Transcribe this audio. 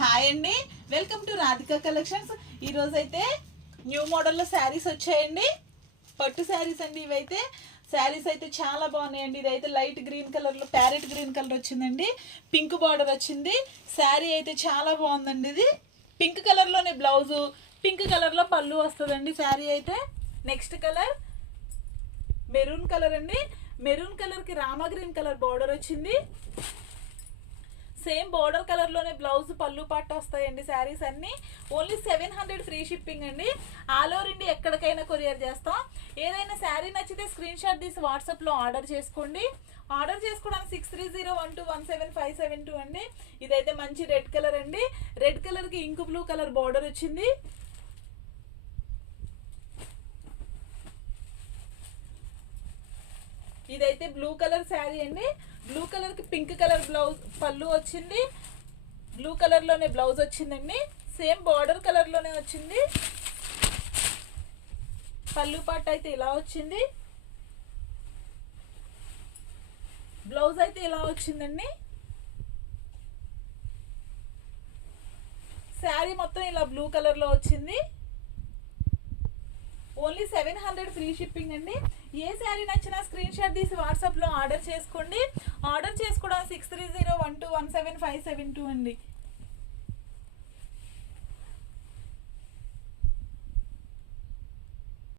Hi అండి, welcome to Radhika collections. ఈరోజు అయితే న్యూ మోడల్లో శారీస్ వచ్చాయండి. పట్టు శారీస్ అండి. ఇవైతే శారీస్ అయితే చాలా బాగున్నాయండి. ఇదైతే లైట్ గ్రీన్ కలర్లో ప్యారెట్ గ్రీన్ కలర్ వచ్చిందండి. పింక్ బార్డర్ వచ్చింది. శారీ అయితే చాలా బాగుందండి. ఇది పింక్ కలర్లోనే బ్లౌజు, పింక్ కలర్లో పళ్ళు వస్తుందండి. శారీ అయితే నెక్స్ట్ కలర్ మెరూన్ కలర్ అండి. మెరూన్ కలర్కి రామా గ్రీన్ కలర్ బార్డర్ వచ్చింది. సేమ్ బార్డర్ కలర్లోనే బ్లౌజ్ పళ్ళు పట్టు వస్తాయండి. శారీస్ అన్నీ ఓన్లీ 700 ఫ్రీ షిప్పింగ్ అండి. ఆల్ ఓవర్ ఇండియా ఎక్కడికైనా కొరియర్ చేస్తాం. ఏదైనా శారీ నచ్చితే స్క్రీన్ షాట్ తీసి వాట్సాప్లో ఆర్డర్ చేసుకోండి. ఆర్డర్ చేసుకోవడానికి 6301217572 అండి. ఇదైతే మంచి రెడ్ కలర్ అండి. రెడ్ కలర్కి ఇంక్ బ్లూ కలర్ బార్డర్ వచ్చింది. ఇదైతే బ్లూ కలర్ శారీ అండి. బ్లూ కలర్ కి పింక్ కలర్ బ్లౌజ్ పళ్ళు వచ్చింది. బ్లూ కలర్ లోనే బ్లౌజ్ వచ్చిందండి. సేమ్ బార్డర్ కలర్ లోనే వచ్చింది. పళ్ళు పాట అయితే ఇలా వచ్చింది. బ్లౌజ్ అయితే ఇలా వచ్చిందండి. శారీ మొత్తం ఇలా బ్లూ కలర్ లో వచ్చింది. ఓన్లీ 700 ఫ్రీ షిప్పింగ్ అండి. ఏ శారీ నచ్చినా స్క్రీన్ షాట్ తీసి వాట్సాప్లో ఆర్డర్ చేసుకోండి. ఆర్డర్ చేసుకోవడానికి 6301217572 అండి.